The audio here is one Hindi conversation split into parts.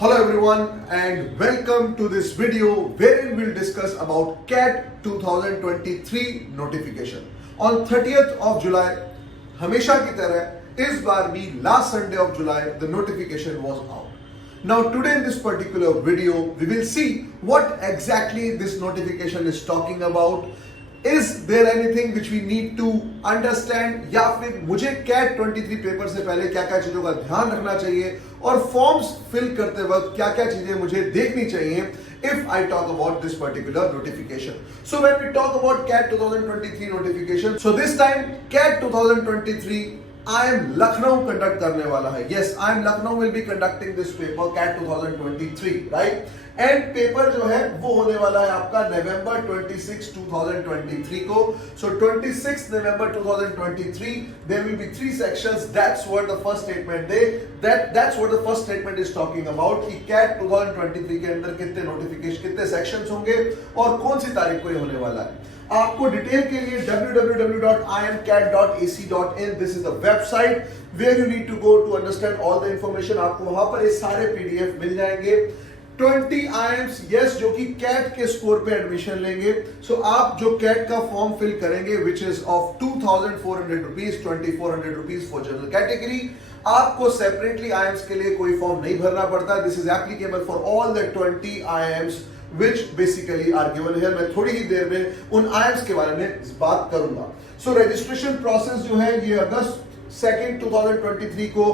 Hello everyone and welcome to this video wherein we'll discuss about CAT 2023 notification. On 30th of July, हमेशा की तरह इस बार भी last Sunday of July the notification was out. Now today in this particular video we will see what exactly this notification is talking about. Is there anything which we need to understand या फिर मुझे CAT 23 पेपर से पहले क्या क्या चीजों का ध्यान रखना चाहिए और फॉर्म्स फिल करते वक्त क्या क्या चीजें मुझे देखनी चाहिए if I talk about this particular notification. So when we talk about CAT 2023 notification, so this time CAT 2023 I am Lucknow conduct करने वाला है. Yes, I am Lucknow will be conducting this paper CAT 2023, right? And paper जो है वो होने वाला है आपका नवंबर 26 2023 को. So 26 November 2023 there will be 3 sections. That's what the first statement that's what the first statement is talking about कि कैट 2023 के अंदर कितने नोटिफिकेशन कितने सेक्शंस होंगे और कौन सी तारीख को ये होने वाला है. आपको डिटेल के लिए www.imcat.ac.in this is the website where you need to go to understand all the information. आपको वहां पर ये सारे पीडीएफ मिल जाएंगे. 20 IIMs यस जो कि कैट के स्कोर पे एडमिशन लेंगे. सो आप जो कैट का फॉर्म फिल करेंगे which is of 2400 rupees 2400 rupees for general category. आपको सेपरेटली IIMs के लिए कोई फॉर्म नहीं भरना पड़ता. This is applicable for all the 20 IIMs which basically are given here. मैं थोड़ी ही देर में उन IIMs के बारे में बात करूंगा. सो रजिस्ट्रेशन प्रोसेस जो है ये अगस्त 2 2023 को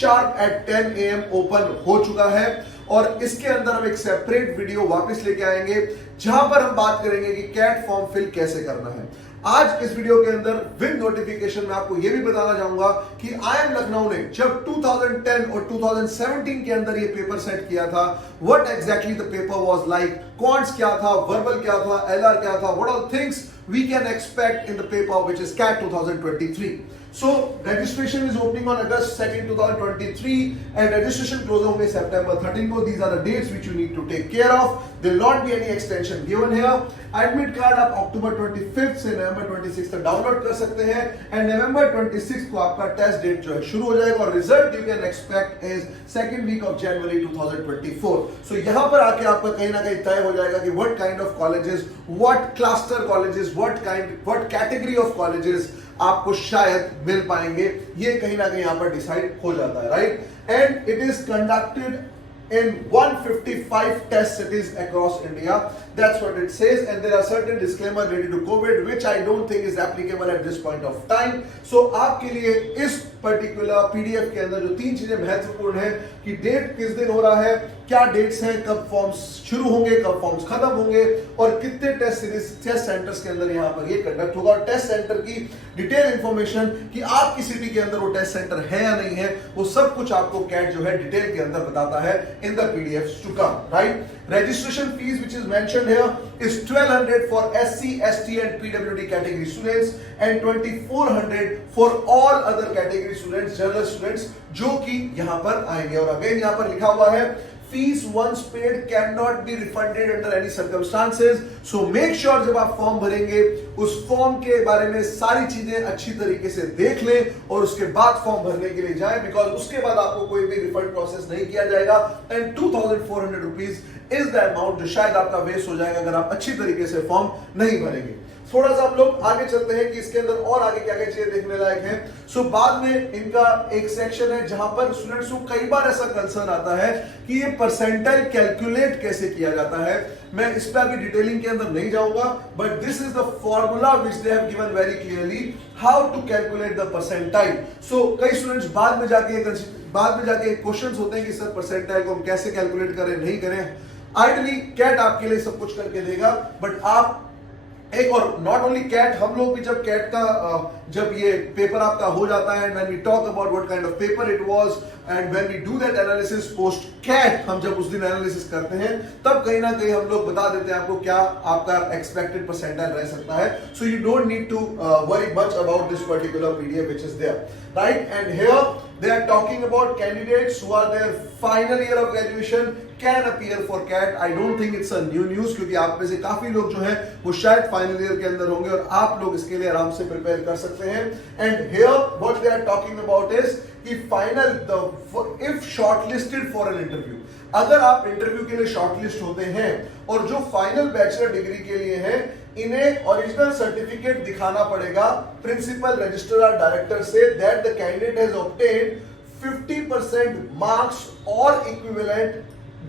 शार्प एट 10 AM ओपन हो चुका है और इसके अंदर हम एक सेपरेट वीडियो वापस लेके आएंगे जहां पर हम बात करेंगे कि कैट फॉर्म फिल कैसे करना है. आज इस वीडियो के अंदर विद नोटिफिकेशन में आपको यह भी बताना चाहूंगा कि IIM लखनऊ ने जब 2010 और 2017 के अंदर ये पेपर सेट किया था, what exactly the paper was like, quants क्या था, वर्बल क्या था, LR क्या था, what all things we can expect in the paper which is CAT 2023. So registration is opening on August 2nd 2023 and registration close होंगे September 13 को. These are the dates which you need to take care of. There will not be any extension given here. Admit card आप October 25th से November 26th तक डाउनलोड कर सकते हैं and November 26th को आपका टेस्ट डेट जो है शुरू हो जाएगा और result you can expect is second week of January 2024. So यहाँ पर आके आपका कहीं ना कहीं तय हो जाएगा कि what kind of colleges, what cluster colleges, what category of colleges आपको शायद मिल पाएंगे. ये कहीं ना कहीं यहाँ पर डिसाइड हो जाता है, right. And it is conducted in 155 test cities across India. That's what it says and there are certain disclaimer related to COVID which I don't think is applicable at this point of time. So आपके लिए इस particular PDF के अंदर जो 3 चीजें महत्वपूर्ण हैं कि डेट किस दिन हो रहा है, क्या डेट्स हैं, कब फॉर्म्स शुरू होंगे, कब फॉर्म्स खत्म होंगे और कितने टेस्ट सीरीज टेस्ट सेंटर्स के अंदर यहाँ पर ये कंडक्ट होगा और टेस्ट सेंटर की डिटेल इंफॉर्मेशन कि आपकी सिटी के अंदर वो टेस्ट सेंटर है या नहीं है, वो सब कुछ आपको कैट जो है डिटेल के अंदर बताता है in the PDFs to come, right? Registration fees which is mentioned here is 1200 for SC, ST and PWD category students and 2400 for all other category students, general students जो कि यहाँ पर आएंगे. और अगेन यहाँ पर लिखा हुआ है fees once paid cannot be refunded under any circumstances. So make sure जब आप फॉर्म भरेंगे उस फॉर्म के बारे में सारी चीजें अच्छी तरीके से देख लें और उसके बाद फॉर्म भरने के लिए जाएं बिकॉज उसके बाद आपको कोई भी रिफंड प्रोसेस नहीं किया जाएगा. And 2400 rupees is the amount जो शायद आपका वेस्ट हो जाएगा अगर आप अच्छी तरीके से फॉर्म नहीं भरेंगे. थोड़ा सा हम लोग आगे चलते हैं कि इसके अंदर और आगे क्या क्या चीजें देखने लायक हैं. सो बाद में इनका एक सेक्शन है जहां पर स्टूडेंट्स को कई बार ऐसा कंसर्न आता है कि ये परसेंटाइल कैलकुलेट कैसे किया जाता है. मैं इस पर अभी डिटेलिंग के अंदर नहीं जाऊंगा but this is the formula which they have given very clearly how to calculate the percentile. So कई स्टूडेंट्स बाद में जाके क्वेश्चंस होते हैं कि सर परसेंटाइल को हम कैसे कैलकुलेट करें, नहीं करें. आइडियली कैट आपके लिए सब कुछ करके देगा बट आप एक और नॉट ओनली कैट, हम लोग भी जब कैट का जब ये पेपर आपका हो जाता है and when we talk about what kind of paper it was and when we do that analysis post CAT, हम जब उस दिन एनालिसिस करते हैं तब कहीं ना कहीं हम लोग बता देते हैं आपको क्या आपका एक्सपेक्टेड परसेंटाइल रह सकता है. So you don't need to worry much about this particular PDF which is there, right. And here they are talking about candidates who are their final year of graduation can appear for CAT. I don't think it's a new news क्योंकि आप में से काफी लोग जो हैं वो शायद फाइनल ईयर के अंदर होंगे और आप लोग इसके लिए आराम से प्रिपेयर कर सकते हैं. And here what they are talking about is कि final if shortlisted for an interview, अगर आप इंटरव्यू के लिए शॉर्टलिस्ट होते हैं और जो फाइनल बैचलर डिग्री के लिए है, इन्हें ओरिजिनल सर्टिफिकेट दिखाना पड़ेगा प्रिंसिपल रजिस्ट्रार डायरेक्टर से that the candidate has obtained 50% marks or equivalent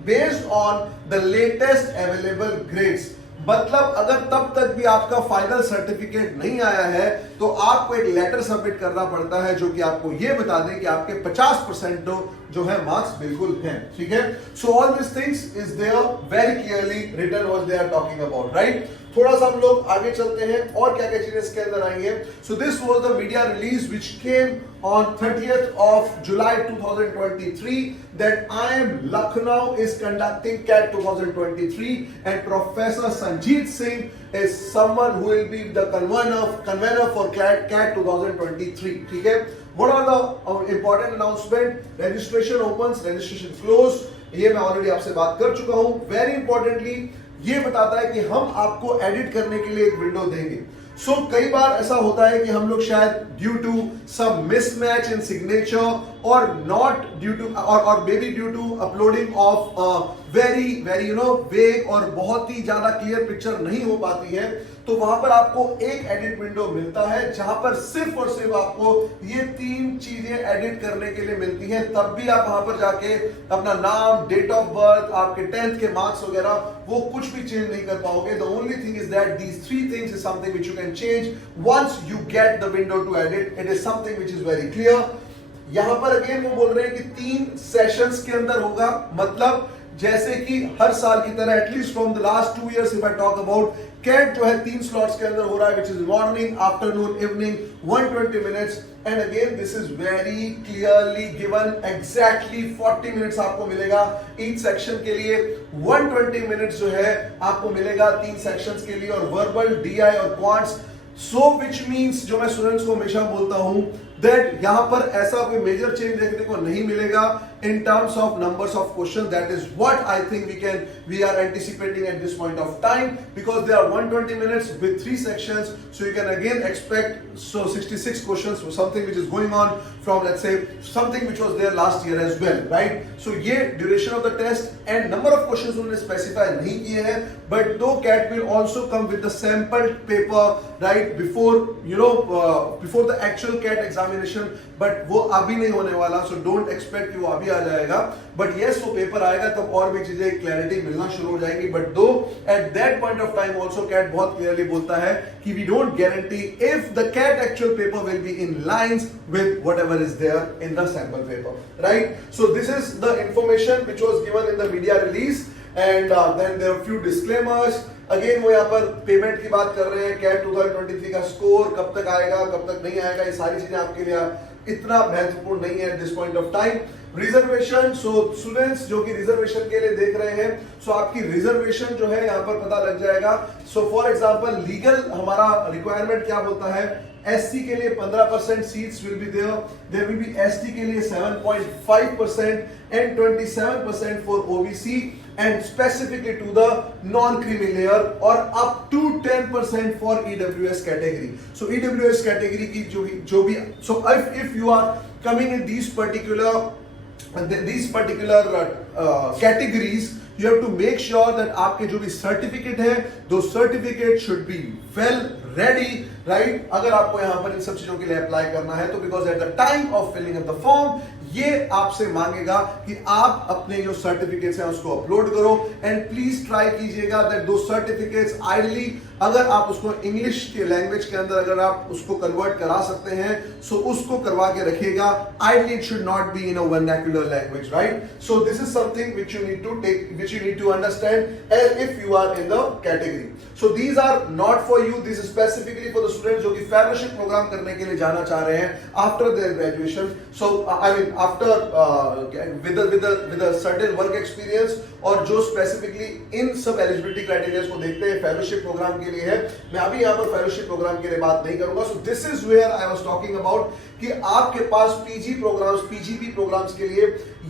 based on the latest available grades। मतलब अगर तब तक भी आपका फाइनल सर्टिफिकेट नहीं आया है तो आपको एक लेटर सबमिट करना पड़ता है जो कि आपको यह बता दें कि आपके 50% जो है मार्क्स बिल्कुल हैं, ठीक है। So all this things is there very clearly written what they are talking about, right. थोड़ा सा हम लोग आगे चलते हैं और क्या क्या चीजें इसके अंदर आएंगे। So this was the media release which came on 30th of July 2023 that IIM Lucknow is conducting CAT 2023 and Professor Sanjeet Singh is someone who will be the convener for CAT 2023, ठीक है। What are the important announcement? Registration opens, registration closed, ये मैं ऑलरेडी आपसे बात कर चुका हूं। वेरी इंपॉर्टेंटली ये बताता है कि हम आपको एडिट करने के लिए एक विंडो देंगे। सो कई बार ऐसा होता है कि हम लोग शायद due to some mismatch in signature और नॉट ड्यू टू और maybe due to uploading of very vague और बहुत ही ज्यादा क्लियर पिक्चर नहीं हो पाती है, तो वहां पर आपको एक एडिट विंडो मिलता है जहां पर सिर्फ और सिर्फ आपको ये 3 चीजें एडिट करने के लिए मिलती हैं। तब भी आप वहां पर जाके अपना नाम, डेट ऑफ बर्थ, आपके 10th के मार्क्स वगैरह वो कुछ भी चेंज नहीं कर पाओगे। The only thing is that these 3 things is something which you can change once you get the window to edit. It is something which is very clear. यहां पर अगेन वो बोल रहे हैं कि 3 सेशंस के अंदर होगा, मतलब जैसे कि हर साल की तरह at least from the last 2 years if I talk about CAT जो है 3 स्लॉट्स के अंदर हो रहा है, which is morning, afternoon, evening, 120 minutes। And again this is very clearly given, exactly 40 minutes आपको मिलेगा ईच सेक्शन के लिए। 120 मिनट्स जो है आपको मिलेगा 3 सेक्शंस के लिए और वर्बल, डीआई और क्वांट्स। सो विच मीन्स, जो मैं स्टूडेंट्स को हमेशा बोलता हूं दैट यहां पर ऐसा कोई मेजर चेंज देखने को नहीं मिलेगा in terms of numbers of questions. That is what I think we are anticipating at this point of time, because there are 120 minutes with 3 sections, so you can again expect 66 questions for something which is going on from, let's say, something which was there last year as well, right? So ये duration of the test and number of questions उन्होंने specify नहीं किए हैं, but though CAT will also come with the sample paper, right, before the actual CAT examination, but वो अभी नहीं होने वाला, so don't expect कि वो अभी आ जाएगा, बट यस वो पेपर आएगा तब और भी चीजें क्लैरिटी मिलना शुरू हो जाएंगी। But though at that point of time also CAT बहुत क्लियरली बोलता है कि we don't guarantee if the CAT actual paper will be in lines with whatever is there in the sample paper, right. So this is the information which was given in the media release and then there are few disclaimers. Again वो यहाँ पर पेमेंट की बात कर रहे हैं, कैट 2023 का स्कोर कब तक आएगा, कब तक नहीं आएगा, ये सारी चीजें आपके लिए इतना महत्वपूर्ण नहीं है at this point of time. Reservation, so students जो कि रिजर्वेशन के लिए देख रहे हैं, सो आपकी रिजर्वेशन जो है यहाँ पर पता लग जाएगा। सो फॉर एग्जांपल लीगल हमारा रिक्वायरमेंट क्या बोलता है, एससी के लिए 15% seats will be there will be ST के लिए 7.5% and 27% for OBC and specifically to the non-creamy layer or up to 10% for EWS category. So EWS category की जो भी so if you are coming in these particular categories, you have to make sure that आपके जो भी सर्टिफिकेट है, those certificate should be well ready, right? अगर आपको यहाँ पर इन सब चीजों के लिए अप्लाई करना है तो because at the time of filling up the form ये आपसे मांगेगा कि आप अपने जो सर्टिफिकेट्स हैं उसको अपलोड करो एंड प्लीज ट्राई कीजिएगा दैट दो सर्टिफिकेट्स आइडली अगर आप उसको इंग्लिश के लैंग्वेज के अंदर अगर आप उसको कन्वर्ट करा सकते हैं सो उसको करवा के रखिएगा। Ideally it should not be in a vernacular language, right? So this is something which you need to take, which you need to understand as if you are in the category. So these are not for you, this is specifically for the students जो कि फेलोशिप प्रोग्राम करने के लिए जाना चाह रहे हैं after their graduation. So I mean after with a certain work experience और जो स्पेसिफिकली इन सब एलिजिबिलिटी क्राइटेरिया को देखते हैं फेलोशिप प्रोग्राम के लिए है। मैं अभी यहाँ पर फेलोशिप प्रोग्राम के लिए बात नहीं करूंगा। So this is where I was talking about कि आपके पास पीजी प्रोग्राम्स, पीजीपी प्रोग्राम्स के लिए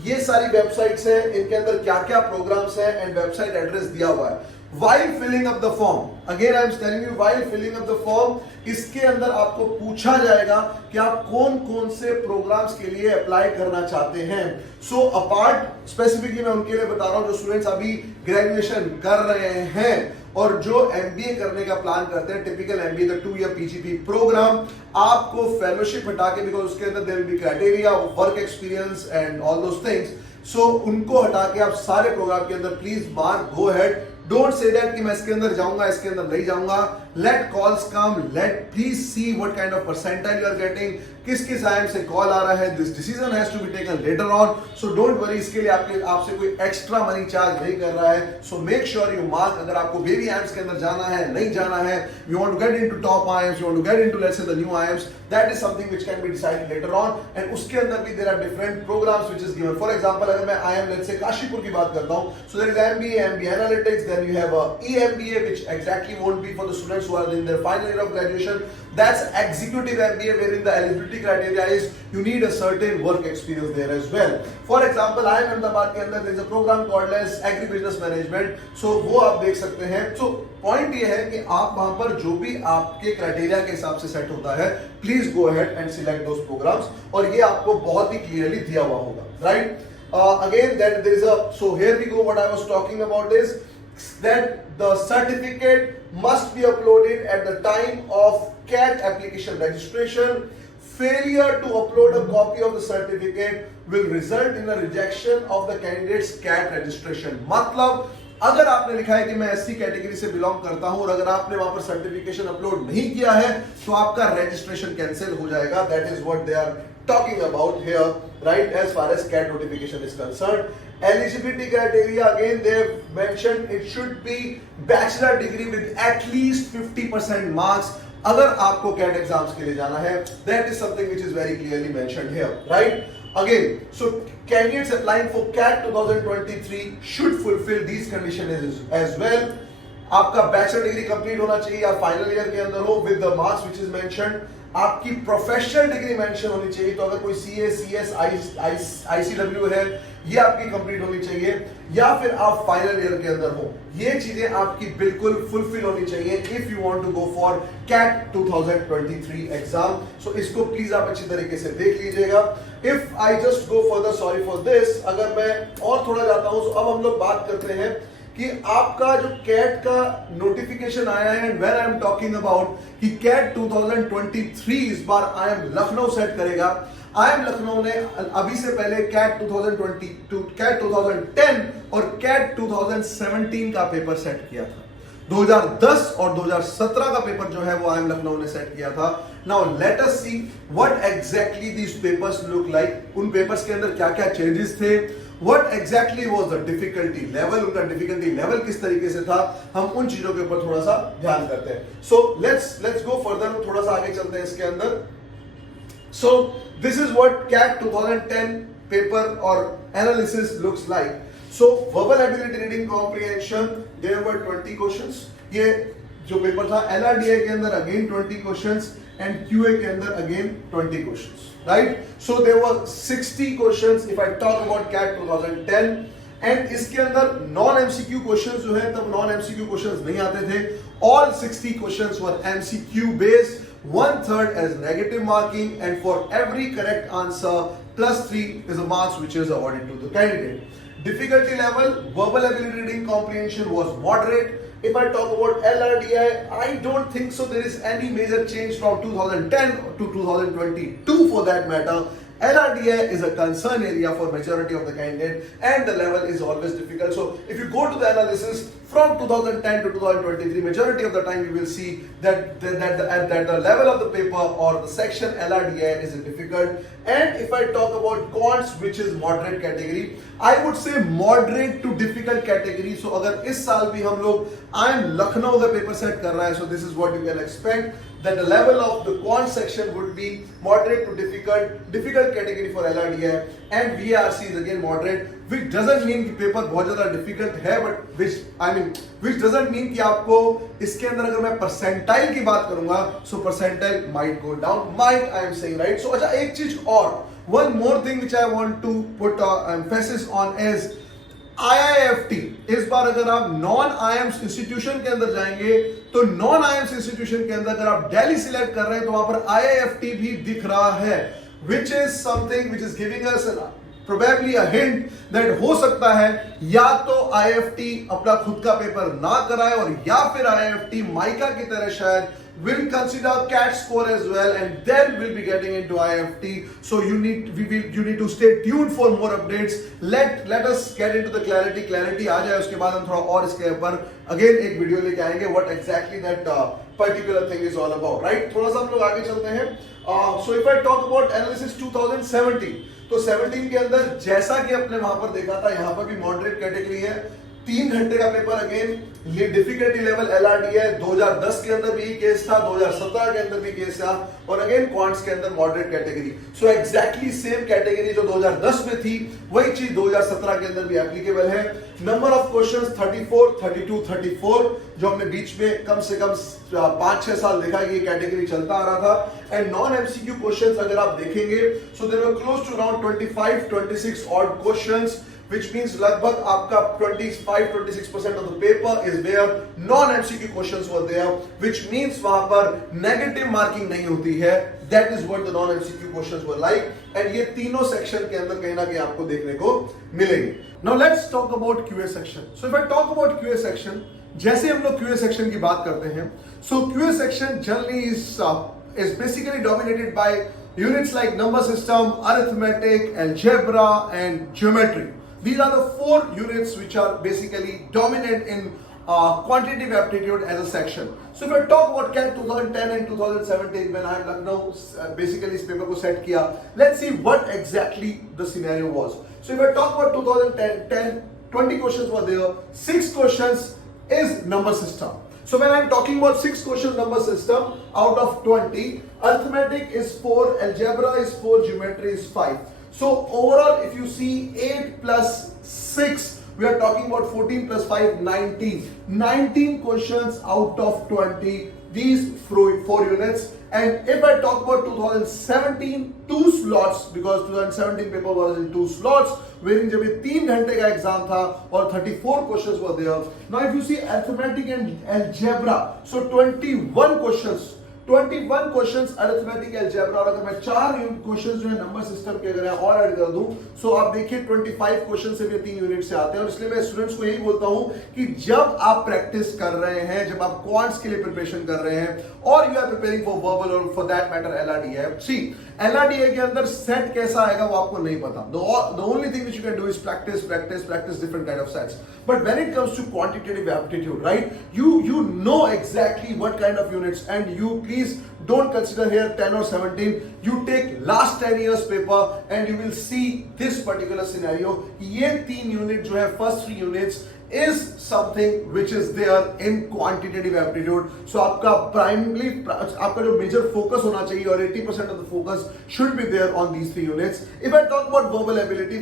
ये सारी वेबसाइट्स हैं, इनके अंदर क्या क्या प्रोग्राम्स हैं एंड वेबसाइट एड्रेस दिया हुआ है। while filling up the form, again I am telling you, while filling up the form, इसके अंदर आपको पूछा जाएगा कि आप कौन कौन से प्रोग्राम्स के लिए अप्लाई करना चाहते हैं। सो अपार्ट स्पेसिफिकली मैं उनके लिए बता रहा हूं जो स्टूडेंट्स अभी ग्रेजुएशन कर रहे हैं और जो एमबीए करने का प्लान करते हैं, typical MBA the 2 year PGP program, आपको फेलोशिप हटा के, बिकॉज उसके अंदर there will be criteria work experience and all those things, so उनको हटा के आप सारे प्रोग्राम के अंदर please mark go ahead. Don't say that कि मैं इसके अंदर जाऊंगा, इसके अंदर नहीं जाऊंगा। Let calls come, let please see what kind of percentile you are getting, किस किस आईएम से कॉल आ रहा है, this decision has to be taken later on. So don't worry, इसके लिए आपसे कोई एक्स्ट्रा मनी चार्ज नहीं कर रहा है। So make sure you mark, अगर आपको बेबी आईएम्स के अंदर जाना है, नहीं जाना है, you want to get into top IIMs, you want to get into let's say the new IIMs, that is something which can be decided later on. And उसके अंदर भी there are different programmes which is given. For example, अगर मैं आईएम लेट्स से काशीपुर की बात करता हूं, so there is MBA analytics, then you have a EMBA, which exactly won't be for the students who are in their final year of graduation. That's executive MBA, wherein the eligibility criteria is you need a certain work experience there as well. For example, IIM Ahmedabad के अंदर there is a program called as Agribusiness Management. So वो आप देख सकते हैं। So point ये है कि आप वहां पर जो भी आपके क्राइटेरिया के हिसाब से सेट होता है, please go ahead and select those programs, और ये आपको बहुत ही clearly दिया हुआ होगा, right? Again, that there is a, so here we go. What I was talking about is that the certificate must be uploaded at the time of CAT application registration. Failure to upload a copy of the certificate will result in a rejection of the candidate's CAT registration. मतलब अगर आपने लिखा है कि मैं एससी कैटेगरी से बिलोंग करता हूं और अगर आपने वहां पर सर्टिफिकेशन अपलोड नहीं किया है तो आपका रजिस्ट्रेशन कैंसिल हो जाएगा। That is what they are talking about here, right, as far as CAT notification is concerned. Eligibility criteria, again they have mentioned it should be bachelor degree with at least 50% marks अगर आपको CAT एग्जाम्स के लिए जाना है। That is something which is very clearly mentioned here, right? Again, so candidates applying for CAT 2023 should fulfill these conditions as well. आपका बैचलर डिग्री कंप्लीट होना चाहिए या फाइनल ईयर के अंदर हो with the marks which is mentioned. आपकी प्रोफेशनल डिग्री मेंशन होनी चाहिए, तो अगर कोई सीए, सीएस, आईसीडब्ल्यू है, ये आपकी कंप्लीट होनी चाहिए, या फिर आप फाइनल ईयर के अंदर हो। ये चीजें आपकी बिल्कुल फुलफिल होनी चाहिए if you want to go for CAT 2023 exam. So इसको प्लीज आप अच्छी तरीके से देख लीजिएगा। If I just go further, sorry for this, अगर मैं और थोड़ा जाता हूं, तो अब हम लोग बात करते हैं कि आपका जो कैट का नोटिफिकेशन आया है, and when I am talking about कि कैट 2023 इस बार आई एम लखनऊ सेट करेगा। आई एम लखनऊ ने अभी से पहले कैट 2022, कैट 2010 और कैट 2017 का पेपर सेट किया था। 2010 और 2017 का पेपर जो है वो आई एम लखनऊ ने सेट किया था। Now let us see what exactly these papers look like. उन पेपर्स के अंदर क्या क्या चेंजेस थे, What exactly was the difficulty level, उनका difficulty level किस तरीके से था, हम उन चीजों के ऊपर थोड़ा सा ध्यान करते हैं। So let's go further, थोड़ा सा आगे चलते हैं इसके अंदर। So this is what CAT 2010 paper or analysis looks like. So verbal ability, reading comprehension, there were 20 questions. ये जो पेपर था LRDA के अंदर अगेन 20 क्वेश्चंस एंड QA के अंदर again 20 questions, right? So there were 60 questions if I talk about CAT 2010, and इसके अंदर नॉन एमसीक्यू क्वेश्चंस जो है, तब नॉन एमसीक्यू क्वेश्चंस नहीं आते थे। All 60 questions were MCQ based, 1/3 as negative marking, and for every correct answer +3 is a marks which is awarded to the candidate. Difficulty level, verbal ability, reading comprehension was moderate. If I talk about LRDI, I don't think so there is any major change from 2010 to 2022 for that matter. LRDI is a concern area for majority of the candidate, and the level is always difficult. So if you go to the analysis from 2010 to 2023, majority of the time you will see that the level of the paper or the section LRDI is difficult. And if I talk about quants, which is moderate category, I would say moderate to difficult category. So अगर इस साल भी हम लोग IIM लखनऊ का पेपर सेट कर रहा है, so this is what you can expect, that the level of the quant section would be moderate to difficult category for LRDI, and VRC is again moderate, which doesn't mean कि पेपर बहुत ज्यादा difficult है, but which doesn't mean कि आपको इसके अंदर अगर मैं परसेंटाइल की बात करूंगा, so percentile might go down, might I am saying, right? So अच्छा, एक चीज और, one more thing which I want to put emphasis on is IIFT, इस बार अगर आप नॉन आईएम्स इंस्टीट्यूशन के अंदर जाएंगे तो नॉन आईएम्स इंस्टीट्यूशन के अंदर अगर आप दिल्ली सिलेक्ट कर रहे हैं तो वहां पर IIFT भी दिख रहा है, which is something which is giving us probably a hint that हो सकता है या तो IIFT अपना खुद का पेपर ना कराए और या फिर IIFT माइका की तरह शायद will consider CAT score as well, and then we'll be getting into IIFT. So you need to stay tuned for more updates. Let us get into the clarity आ जाए, उसके बाद हम थोड़ा और इसके ऊपर again एक वीडियो लेके आएंगे what exactly that particular thing is all about, right? थोड़ा सा हम लोग आगे चलते हैं. So if I talk about analysis 2017, तो 17 के अंदर जैसा कि आपने वहां पर देखा था, यहाँ पर भी मॉडरेट कैटेगरी है, 3 घंटे का पेपर, अगेन ये डिफिकल्टी लेवल LRD है, 2010 के अंदर भी केस था, 2017 के अंदर भी केस था, और अगेन क्वांट्स के अंदर moderate category. So exactly same category जो 2010 में थी वही चीज 2017 के अंदर भी एप्लीकेबल है. नंबर ऑफ क्वेश्चंस 34, 32, 34, जो हमने बीच में कम से कम 5-6 साल देखा कि ये कैटेगरी चलता आ रहा था. एंड नॉन MCQ क्वेश्चंस अगर आप देखेंगे so there were close to around 25-26 odd questions, which means लगभग आपका 25-26% of the paper is where non-MCQ questions were there, which means वहां पर negative marking नहीं होती है. That is what the non-MCQ questions were like, and ये तीनों सेक्शन के अंदर कहीं ना कहीं आपको देखने को मिलेंगे. Now let's talk about QA section. So if I talk about QA section, जैसे हम लोग QA section की बात करते हैं, so QA section generally is basically dominated by units like number system, arithmetic, algebra, and geometry. These are the 4 units which are basically dominant in quantitative aptitude as a section. So if I talk about CAT 2010 and 2017, when I Lucknow basically इस पेपर को सेट किया, let's see what exactly the scenario was. So if I talk about 2010, 20 questions were there, 6 questions is number system. So when I'm talking about 6 questions number system out of 20, arithmetic is 4, algebra is 4, geometry is 5. So overall, if you see 8 plus 6, we are talking about 14 plus 5, 19. 19 questions out of 20, these 4 units. And if I talk about 2017, 2 slots, because 2017 paper was in 2 slots, wherein जब ये 3 घंटे का एग्जाम था और 34 questions were there. Now if you see arithmetic and algebra, so 21 questions. 21 questions arithmetic algebra, और अगर मैं 4 क्वेश्चंस जो है नंबर सिस्टम के अगर और ऐड कर दूं सो आप देखिए 25 क्वेश्चन से भी 3 यूनिट से आते हैं. और इसलिए मैं स्टूडेंट्स को यही बोलता हूं कि जब आप प्रैक्टिस कर रहे हैं, जब आप क्वांट्स के लिए प्रिपरेशन कर रहे हैं और you are preparing for verbal और for that matter LRDA, see LRDA के अंदर सेट कैसा आएगा वो आपको नहीं पता. The only thing which you can do is practice different kind of sets. But when it comes to quantitative aptitude, right, you know exactly what kind of units, and you please don't consider here 10 or 17. You take last 10 years paper and you will see this particular scenario. ये 3 unit जो है first 3 units is something which is there in quantitative aptitude. So आपका primarily आपका जो major focus होना चाहिए और 80% of the focus should be there on these 3 units. If I talk about verbal ability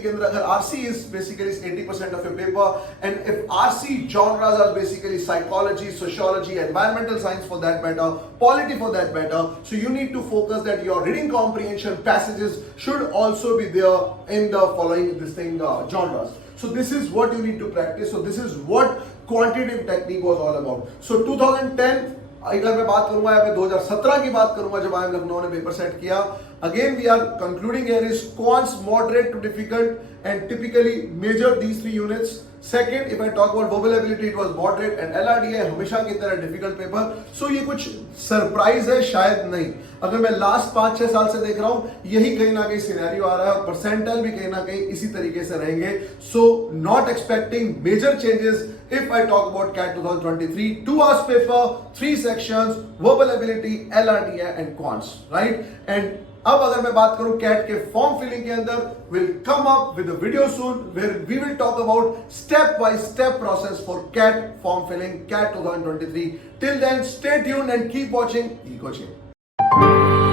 के अंदर अगर RC is basically 80% of your paper, and if RC genres are basically psychology, sociology, environmental science for that matter, polity for that matter, so you need to focus that your reading comprehension passages should also be there in the following this thing genres. So this is what you need to practice. So this is what quantitative technique was all about. So 2010 अगर मैं बात करूंगा या मैं 2017 की बात करूंगा जब IIM लखनऊ ने पेपर सेट किया, again we are concluding here is quants moderate to difficult and typically major these 3 units. Second, if I talk about verbal ability, it was moderate, and LRDA हमेशा की तरह difficult paper. So ये कुछ सरप्राइज है शायद नहीं. अगर मैं लास्ट 5-6 साल से देख रहा हूं यही कहीं ना कहीं सिनेरियो आ रहा है और परसेंटाइल भी कहीं ना कहीं इसी तरीके से रहेंगे. So not expecting major changes if I talk about CAT 2023. 2 hours paper, 3 sections, verbal ability, LRDA and quants, right? And अब अगर मैं बात करूं कैट के फॉर्म फिलिंग के अंदर, will come up with a video soon where we will talk about step by step process for CAT form filling CAT 2023. Till then stay tuned and keep watching e coaching.